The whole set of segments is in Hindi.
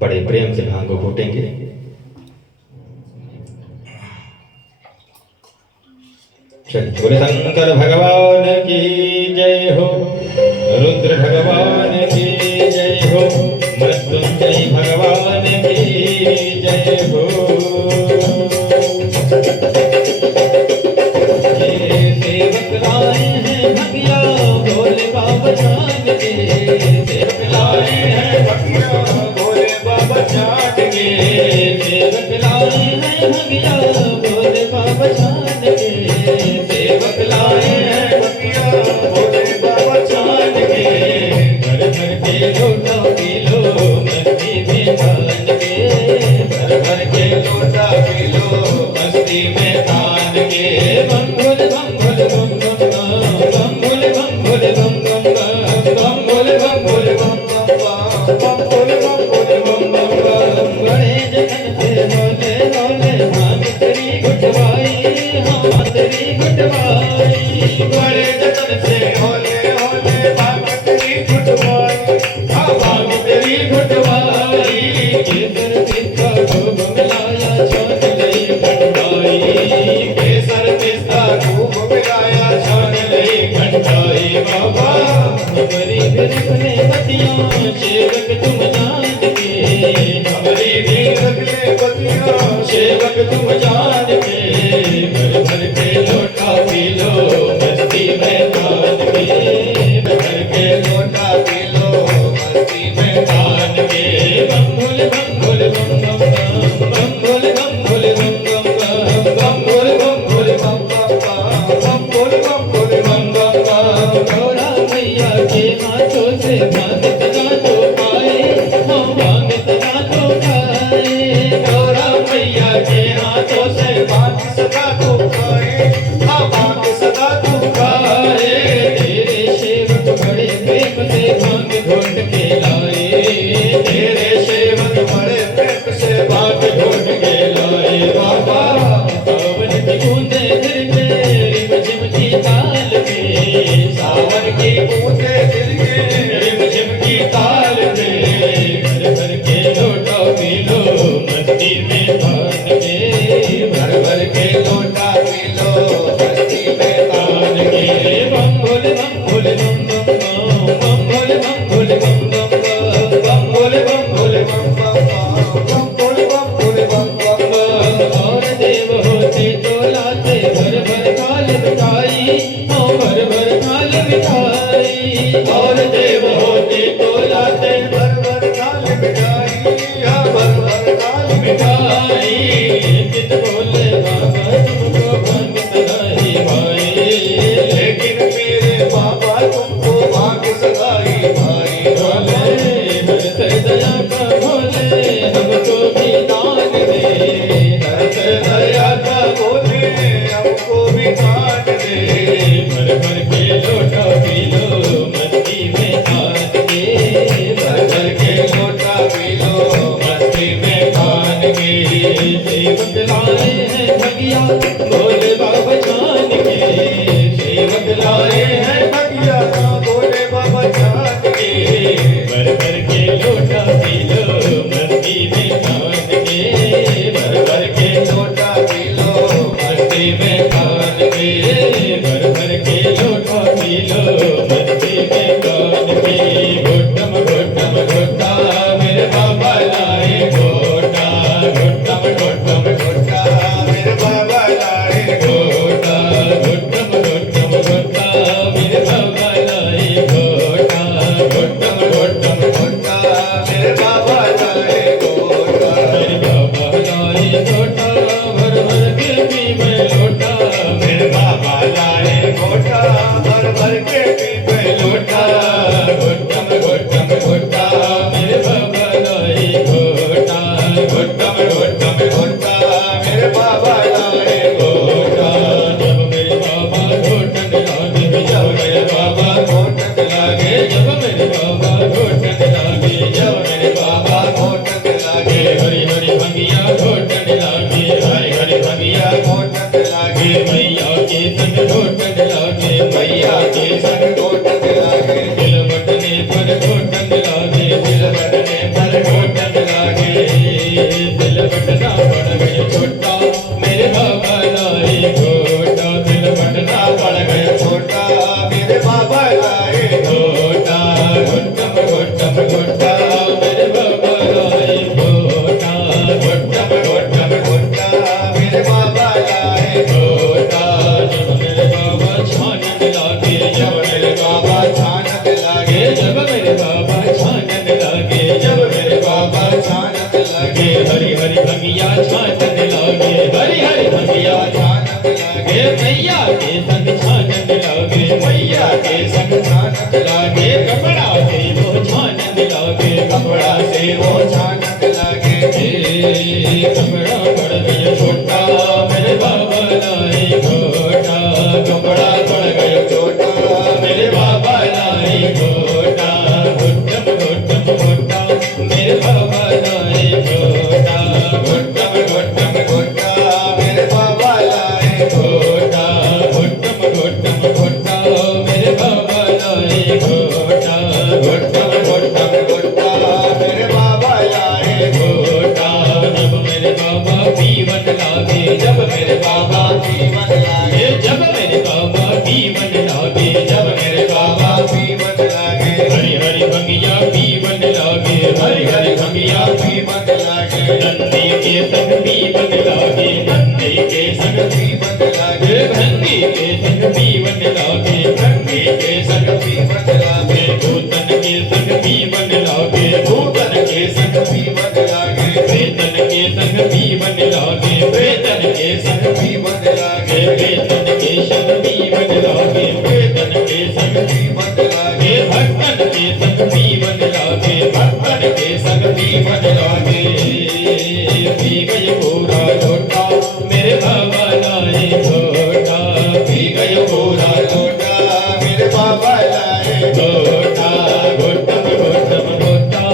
बड़े प्रेम से भांग को फूटेंगे। चलिए, बोले शंकर भगवान की जय हो, रुद्र भगवान की जय हो, मृत्युंजय भगवान की जय हो। ये सेवक लाए हैं भगिया भोले बाबा जान के, सेवक लाए हैं भगिया भोले बाबा जान के, सेवक लाए हैं भगिया भोले बाबा जान के, सेवक लाए हैं भगिया भोले बाबा जान के। भर भर के लोटा पी लो मस्ती में तान के, भर भर के लोटा पी लो मस्ती में तान के। बम भोले बम भोले बम बम बम भोले बम भोले बम बम बम भोले बम भोले बम बम बम भोले बम भोले बम बम बम। बड़े जगन से होले होले भांग तेरी गुटवाई, हाँ तेरी गुटवाई। बड़े जगन से होले होले भांग तेरी गुटवाई, हाँ भांग तेरी गुटवाई। केसर पिस्ता खूब मिलाया छान लई खंडाई, केसर पिस्ता खूब मिलाया छान लई खंडाई। बाबा हमारी भी रख ले बतियाँ सेवक तुम जान के, हमारी भी रख ले बतियाँ सेवक तुम जान के। भर भर के लोटा पी लो मस्ती में तान के, भर भर के लोटा पी लो मस्ती में तान के। बम भोले बम भोले बम बम बम भोले बम भोले बम बम बम भोले बम भोले बम बम बम भोले बम भोले बम बम बम। गौरा मैया के हाथों से भांग सदा तो खाए, हम भांग सदा तो खाए। गौरा मैया के हाथों से भांग सदा तो खाए, हाँ भांग सदा तो खाए। तेरे सेवक बड़े प्रेम से भांग घोट के लाए, तेरे सेवक बड़े प्रेम से भांग घोट के लाए। बाबा सावन की बूंदे गिर के रिम झिम की ताल में, सावन की बूंदे गिर के रिम झिम की ताल में। भर भर के लोटा पी लो मस्ती में तान के, भर भर के लोटा पी लो मस्ती में तान के। बम भोले बम भोले बम बम बम भोले बम भोले बम बम बम भोले बम भोले बम बम भोले बम भोले बम बम। और देव होते तो लाते भर भर काल बिठाई, भर भर काल बिठाई। और देव होते तो लाते भर भर काल बिठाई, लागे हरि हरि भंगिया छानन लागे हरि हरि भंगिया छानन लागे मैया के संग छानन लागे मैया के संग छानन लागे कपड़ा से वो छानन लागे कपड़ा से वो छानन लागे कपड़ा पड़ गया छोटा मेरे बाबा लाई छोटा कपड़ा पड़ गया छोटा मेरे बाबा लाई छोटा घुटम घुटम घुटा मेरे बाबा लाई छोटा घुटम घुटम घुटा मेरे बाबा लाई छोटा घुटम घुटम घुटा मेरे बाबा लाई छोटा घुटम घुटम घुटा मेरे बाबा लाई छोटा जब मेरे बाबा पीवन लागे जब मेरे बाबा पीवन लागे जब मेरे बाबा पीवन लागे जब मेरे बाबा पीवन लागे हरि हरि भंगिया पीवन लागे हरि हरि भंगिया पीवन लागे नंदी के संग पीवन लागे नंदी के संग पीवन लागे भंगी के संग पीवन लागे भंगी के संग पीवन लागे भूतन के संग पीवन लागे भूतन के संग पीवन लागे वेतन के संग पीवन लागे वेतन के संग पीवन लागे वेतन के संग पीवन लागे वेतन के संग पीवन लागे भक्तन के संग पीवन लागे भक्तन के संग पीवन लागे पी गए पूरा लोटा मेरे बाबा लाए छोटा पी गए पूरा लोटा मेरे बाबा लाए छोटा घुटम घुटम घुटा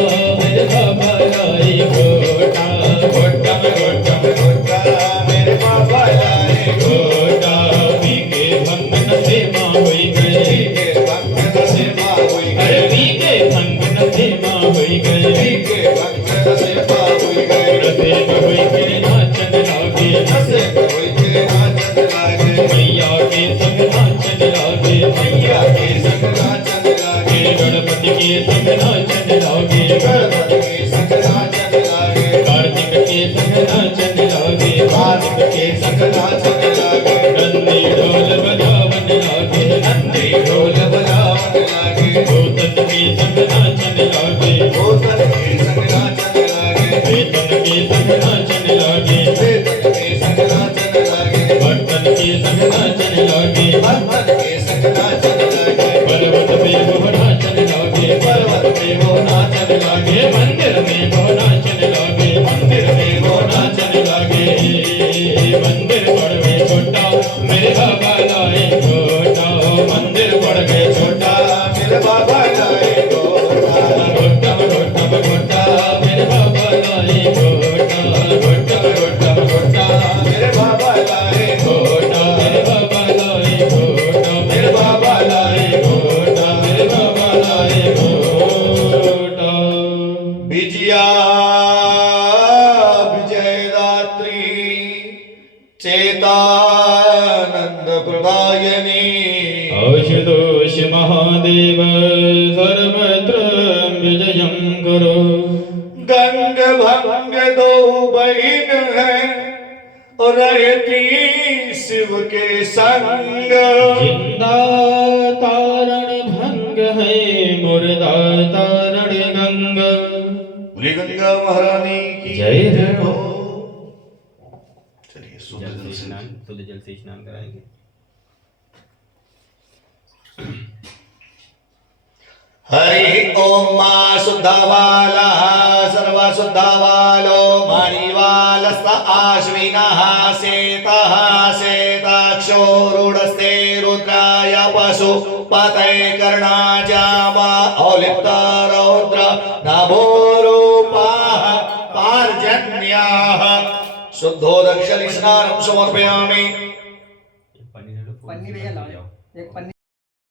मेरे बाबा लाए छोटा घुटम घुटम घुटा मेरे बाबा लाए छोटा पी के भंगन से मां होई गए पी के भंगन से मां होई गए अरे पी के भंगन से मां होई गए पी के भंगन से मां होई गए रसे में होई के नाचन लागे रसे में होई के नाचन लागे मैया के संग नाचन लागे मैया के संग नाचन लागे गणपति के संग नाचन लागे गणपति के संग नाचन लागे कार्तिक के संग नाचन लागे कार्तिक के संग नाचन लागे नंदी ढोल बजावन लागे नंदी ढोल बजावन लागे भूतन के संग नाचन लागे भूतन के संग नाचन लागे वेतन के संग नाचन लागे वेतन के संग नाचन लागे भक्तन के संग नाचन लागे भक्तन के संग नाचन लागे पर्वत पे वो नाचन लागे पर्वत पे वो नाचन लागे मंदिर में वो नाचन लागे मंदिर में वो नाचन लागे मंदिर पड़ गए छोटा मेरे बाबा लाए छोटा मंदिर पड़ गए छोटा मेरे बाबा लाए छोटा घुटम घुटम घुटा मेरे बाबा लाए छोटा घुटम घुटम घुटा मेरे बाबा लाए छोटा मेरे बाबा लाए छोटा मेरे बाबा लाए छोटा मेरे बाबा लाए छोटा विजया विजय दात्री चेतानंद प्रदायिनी आशुतोष महादेव सर्वत्र विजयं करो गंग भंग दो बहन है रहती शिव के संग जिंदा तारण भंग है मुर्दा तारण गंग बोली गंगा महारानी की जय हो। चलिए शुद्ध जल से स्नान कराएंगे। हरि ओम मा शुद्धवाला सर्वशुद्धवालो मणिवालस्त आश्विनः शेतः शेताक्षो रूढस्ते रुद्राय पशु पतये कर्णाजामा औलिप्ता रौद्र नभोरूपाः पार्जन्याः शुद्धोदक्षिण स्नानं समर्पयामि।